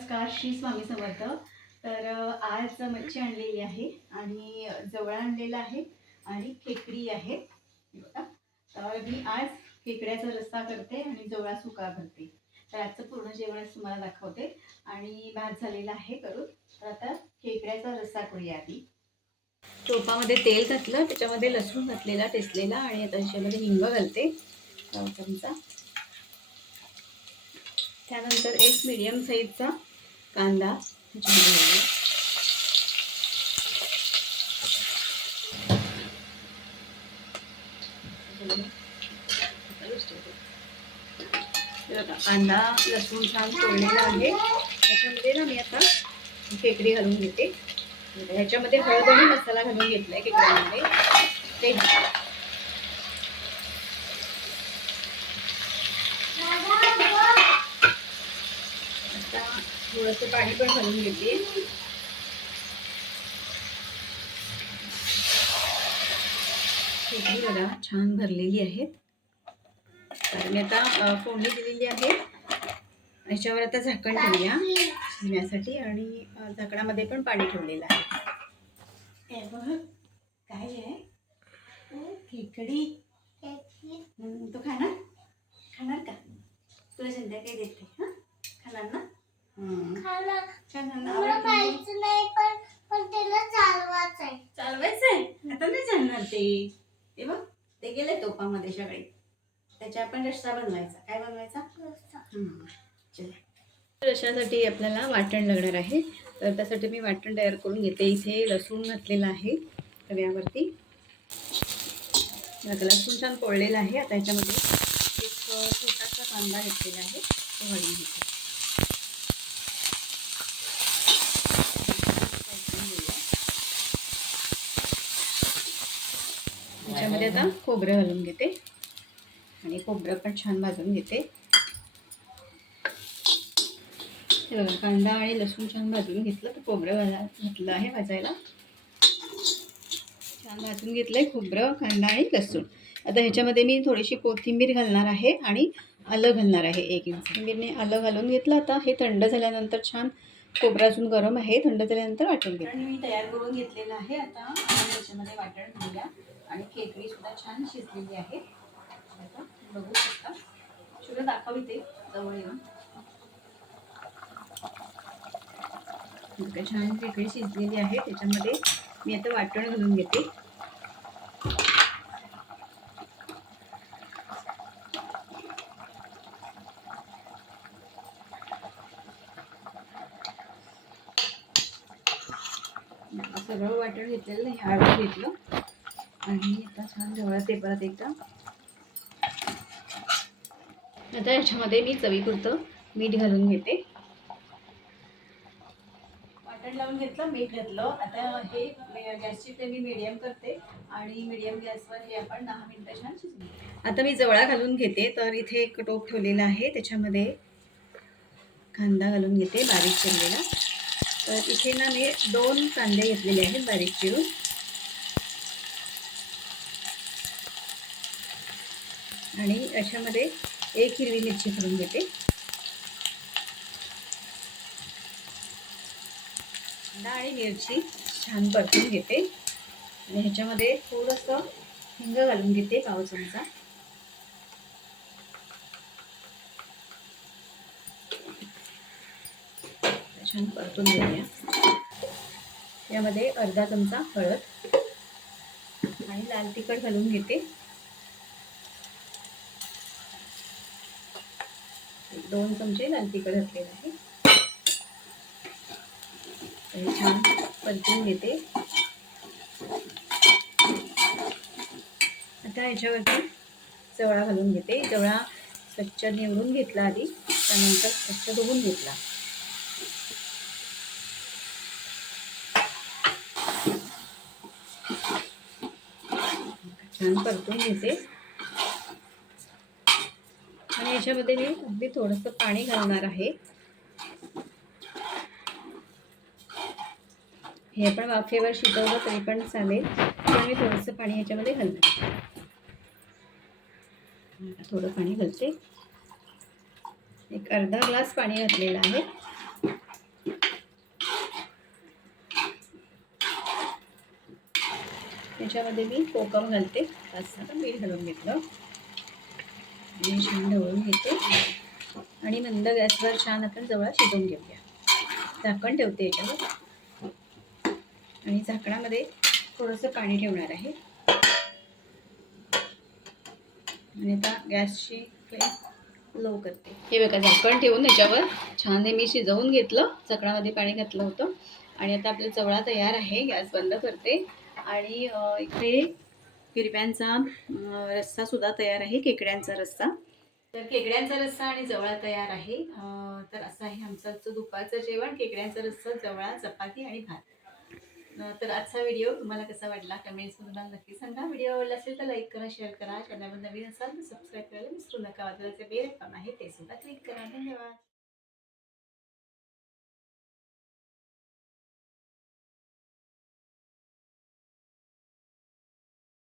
नमस्कार, श्री स्वामी समर्थ. तर आज मच्छी आणलेली आहे आणि जवळ आणलेला आहे आणि खेकडी आहे. हे बघा. तर मी आज खेकड्याचा रस्सा करते आणि जवळा सुका करते. तर आजचं पूर्ण जेवण तुम्हाला दाखवते आणि भात झालेला आहे करून. तर आता खेकड्याचा रस्सा करूया. आधी टोपामध्ये तेल घातलं, त्याच्यामध्ये लसूण घातलेला टेचलेला आणि आता त्याच्यामध्ये हिंग घालते चमचा. त्यानंतर एक मीडियम साईजचा कांदा त्याच्यामध्ये घालूया. कांदा लसूण छान तोडलेला आहे. त्याच्यामध्ये ना मी आता खेकडी घालून घेते. ह्याच्यामध्ये हळद आणि मसाला घालून घेतलाय खेकड्यामध्ये. ते थोडंसं पाणी पण घालून घेते. खेकडी बघा छान भरलेली आहेत. तर मी आता फोडणी दिलेली आहे. याच्यावर आता झाकण ठेवूया शिजण्यासाठी आणि झाकणामध्ये पण पाणी ठेवलेलं आहे. बघ काय आहे खेकडी. तू खाणार का? तुला संध्याकाळी देते. हा खाणार ना? चालवायचंय आता नाही चालणार ते बघ. ते गेले तोपामध्ये सगळे. त्याच्या आपण रस्सा बनवायचा. काय बनवायचा? रशासाठी आपल्याला वाटण लागणार आहे. तर त्यासाठी मी वाटण तयार करून घेते. इथे लसूण घातलेला आहे तव्यावरती. लसूण छान पोळलेला आहे. आता याच्यामध्ये एक छोटासा कांदा घेतलेला आहे, तो घालून घेते. त्याच्यामध्ये आता खोबरं घालून घेते आणि खोबरं पण छान भाजून घेते. कांदा आणि लसूण छान भाजून घेतलं, तर खोबरं घातलं आहे भाजायला. छान भाजून घेतलंय खोबरं, कांदा आणि लसूण. आता ह्याच्यामध्ये मी थोडीशी कोथिंबीर घालणार आहे आणि आलं घालणार आहे. 1 इंच कोथिंबीरने आलं घालून घेतलं. आता हे थंड झाल्यानंतर छान खोबरं अजून गरम आहे, थंड झाल्यानंतर वाटून घेते. आणि मी तयार करून घेतलेलं आहे. आता त्याच्यामध्ये वाटण घालूया आणि खेकडी सुद्धा छान शिजलेली आहे. आता बघू शकता. शुद्ध दाखवते जवळ येऊन. छान खेकडी शिजलेली आहे. त्याच्यामध्ये मी आता वाटण घालून घेते. सगळं वाटण घेतलेलं नाही, हळद घेतलं आणि आता छान जवळ ते परत एकदा. आता याच्यामध्ये मी चवीपुरतं मीठ घालून घेते. वाटण लावून घेतलं, मीठ घातलं. आता हे गॅसची फ्लेम मी मीडियम करते आणि मीडियम गॅसवर हे आपण 10 मिनिटं छान शिजवू. आता मी जवळा घालून घेते. तर इथे एक टोप ठेवलेला आहे, त्याच्यामध्ये कांदा घालून घेते बारीक चिरलेला. तर इथे ना मी 2 कांदे घेतलेले आहेत बारीक चिरून. आणि याच्यामध्ये 1 हिरवी मिरची घालून घेते. कांदा आणि मिरची छान परतून घेते आणि ह्याच्यामध्ये थोडंसं हिंग घालून घेते, पाव चमचा. छान परतून घेऊया. यामध्ये अर्धा चमचा हळद आणि लाल तिखट घालून घेते. 2 चमचे लाल तिखट घातलेलं आहे. हे छान परतून घेते. आता याच्यावरती जवळा घालून घेते. जवळा स्वच्छ निवडून घेतला आधी, त्यानंतर स्वच्छ धुवून घेतला. छान परतून घेते आणि याच्यामध्ये मी अगदी थोडंसं पाणी घालणार आहे. हे आपण वाफेवर शिजवलं तरी पण चालेल, पण मी थोडंसं पाणी याच्यामध्ये घालते. थोडं पाणी घालते. एक अर्धा ग्लास पाणी घातलेलं आहे. त्याच्यामध्ये मी कोकम घालते. असं मीठ घालून घेतलं आणि छान ढवळून घेते आणि मंद गॅसवर छान आपण जवळ शिजवून घेऊया. झाकण ठेवते याच्यावर आणि झाकणामध्ये थोडंसं पाणी ठेवणार आहे आणि आता गॅसची फ्लेम लो करते. हे बघा, झाकण ठेवून याच्यावर छान मी शिजवून घेतलं. झाकणामध्ये पाणी घातलं होतं आणि आता आपला जवळा तयार आहे. गॅस बंद करते आणि इथे हिरव्यांचा रस्सासुद्धा तयार आहे, खेकड्यांचा रस्सा. तर खेकड्यांचा रस्सा आणि जवळा तयार आहे. तर असं आहे आमचं दुपारचं जेवण, खेकड्यांचा रस्सा, जवळा, चपाती आणि भात. तर आजचा व्हिडिओ तुम्हाला कसा वाटला कमेंट्समध्ये मला नक्की सांगा. व्हिडिओ आवडला असेल तर लाईक करा, शेअर करा. चॅनलवर नवीन असाल तर सबस्क्राईब करायला विसरू नका. बाजूला जे बेल आयकॉन आहे ते सुद्धा क्लिक करा. धन्यवाद.